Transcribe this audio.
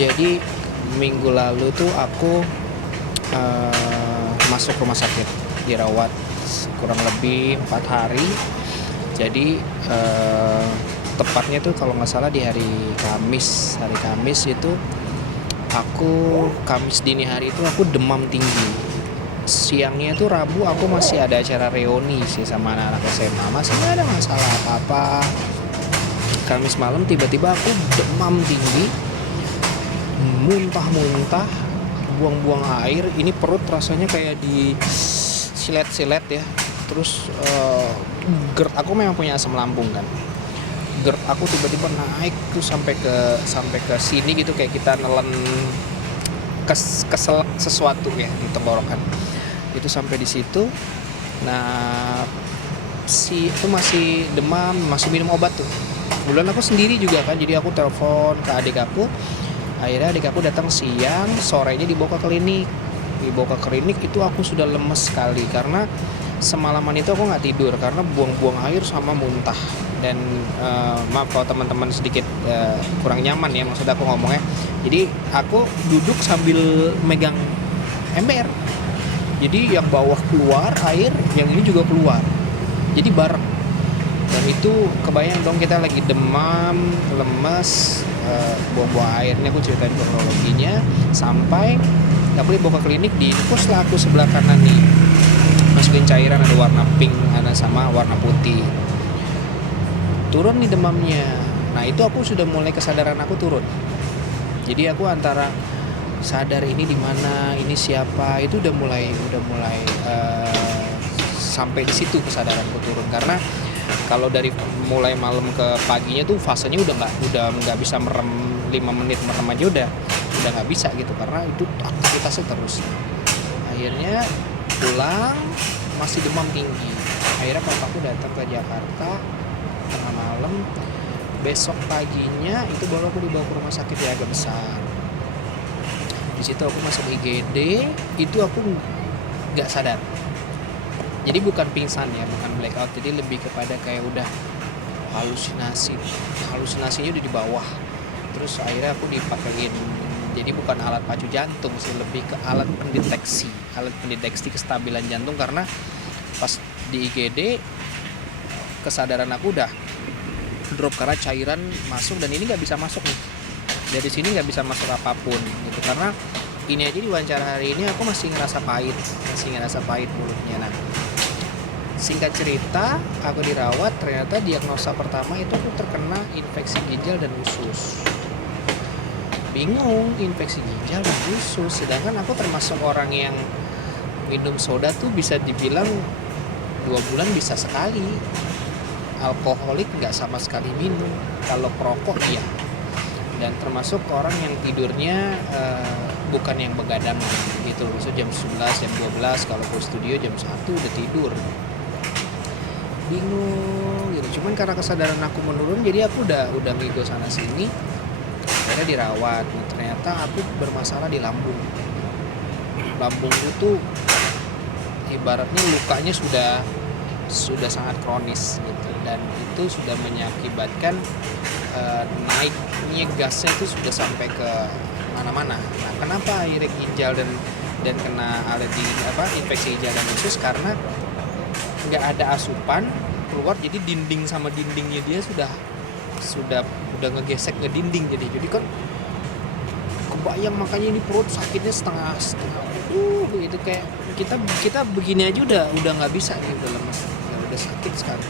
Jadi minggu lalu tuh aku masuk rumah sakit, dirawat kurang lebih 4 hari. Jadi tepatnya tuh kalau nggak salah di hari Kamis itu Kamis dini hari itu aku demam tinggi. Siangnya tuh Rabu aku masih ada acara reuni sih sama anak-anak SMA, masih nggak ada masalah apa-apa. Kamis malam tiba-tiba aku demam tinggi, muntah-muntah, buang-buang air. Ini perut rasanya kayak di silet-silet ya. Terus GERD aku memang punya asam lambung kan. GERD aku tiba-tiba naik tuh sampai ke sini gitu, kayak kita nelen kesel sesuatu ya di tenggorokan. Itu sampai di situ. Nah, itu masih demam, masih minum obat tuh. Kebetulan aku sendiri juga kan, jadi aku telepon ke adik aku. Akhirnya adik aku datang siang, sorenya dibawa ke klinik. Itu aku sudah lemes sekali karena semalaman itu aku nggak tidur karena buang-buang air sama muntah. Dan maaf kalau teman-teman sedikit kurang nyaman ya maksud aku ngomongnya. Jadi aku duduk sambil megang ember. Jadi yang bawah keluar air, yang ini juga keluar. Jadi bareng. Dan itu kebayang dong, kita lagi demam, lemes, buang-buang air. Ini aku ceritain kronologinya sampai aku dibawa ke klinik, diinfus lah aku sebelah kanan nih. Masukin cairan, ada warna pink, ada sama warna putih. Turun nih demamnya. Nah, itu aku sudah mulai kesadaran aku turun. Jadi aku antara sadar ini di mana, ini siapa, itu udah mulai sampai di situ kesadaranku turun. Karena kalau dari mulai malam ke paginya tuh fasenya udah nggak bisa merem, 5 menit merem aja udah nggak bisa gitu karena itu aktivitasnya terus. Akhirnya pulang masih demam tinggi. Akhirnya papaku datang ke Jakarta tengah malam. Besok paginya itu baru aku dibawa ke rumah sakit yang agak besar. Di situ aku masuk IGD, itu aku nggak sadar. Jadi bukan pingsan ya, bukan blackout, jadi lebih kepada kayak udah halusinasinya udah di bawah. Terus akhirnya aku dipakein, jadi bukan alat pacu jantung sih, lebih ke alat pendeteksi kestabilan jantung. Karena pas di IGD kesadaran aku udah drop karena cairan masuk, dan ini nggak bisa masuk nih, dari sini nggak bisa masuk apapun gitu. Karena ini aja di wawancara hari ini aku masih ngerasa pahit mulutnya. Nah, singkat cerita, aku dirawat, ternyata diagnosa pertama itu aku terkena infeksi ginjal dan usus. Bingung, infeksi ginjal dan usus, sedangkan aku termasuk orang yang minum soda tuh bisa dibilang 2 bulan bisa sekali. Alkoholik nggak sama sekali minum, kalau perokok iya. Dan termasuk orang yang tidurnya bukan yang begadang gitu, misalnya jam 11, jam 12, kalau ke studio jam 1 udah tidur. Bingung gitu. Cuman karena kesadaran aku menurun, jadi aku udah ngigo sana sini. Akhirnya dirawat. Nah, ternyata aku bermasalah di lambung. Lambungku tuh ibaratnya lukanya sudah sangat kronis gitu, dan itu sudah mengakibatkan naiknya gasnya itu sudah sampai ke mana-mana. Nah, kenapa akhirnya ginjal dan kena alergi infeksi ginjal dan usus? Karena nggak ada asupan keluar, jadi dinding sama dindingnya dia sudah ngegesek ke dinding, jadi kan kebayang, makanya ini perut sakitnya setengah gitu, kayak kita begini aja udah nggak bisa nih, udah lemas, udah sakit sekali.